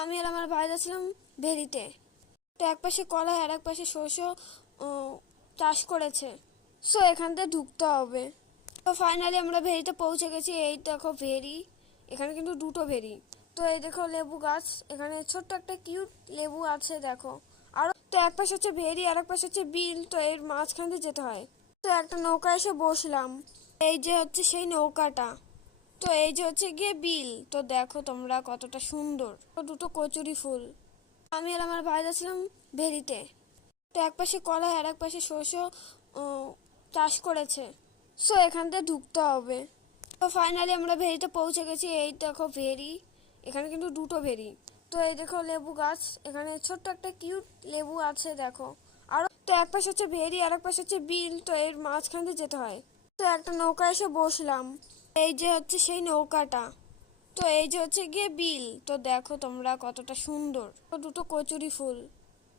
আমি আর আমার ভাই যাচ্ছিলাম ভেরিতে। তো এক পাশে কলা আর এক পাশে শস্য চাষ করেছে। সো এখান থেকে ঢুকতে হবে। তো ফাইনালি আমরা ভেরিতে পৌঁছে গেছি। এই দেখো ভেরি, এখানে কিন্তু দুটো ভেরি। তো এই দেখো লেবু গাছ, এখানে ছোট্ট একটা কিউট লেবু আছে দেখো। আর তো এক পাশে হচ্ছে ভেরি আর এক পাশে হচ্ছে বিল, তো এর মাঝখান দিয়ে যেতে হয়। তো একটা নৌকা এসে বসলাম। এই যে হচ্ছে সেই নৌকাটা। তো এই যে হচ্ছে গিয়ে বিল। তো দেখো তোমরা কতটা সুন্দর, দুটো কচুরি ফুল। আমি আর আমার ভাই যাচ্ছিলাম ভেরিতে। তো এক পাশে কলা আর এক পাশে শস্য চাষ করেছে। সো এখান থেকে ঢুকতে হবে। তো ফাইনালি আমরা ভেরিতে পৌঁছে গেছি। এই দেখো ভেরি, এখানে কিন্তু দুটো ভেরি। তো এই দেখো লেবু গাছ, এখানে ছোট্ট একটা কিউট লেবু আছে দেখো। আর তো এক পাশে হচ্ছে ভেরি আর এক পাশে হচ্ছে বিল, তো এর মাঝখান দিয়ে যেতে হয়। তো একটা নৌকা এসে বসলাম। এই যে হচ্ছে সেই নৌকাটা। তো এই যে হচ্ছে গিয়ে বিল। তো দেখো তোমরা কতটা সুন্দর, দুটো কচুরি ফুল।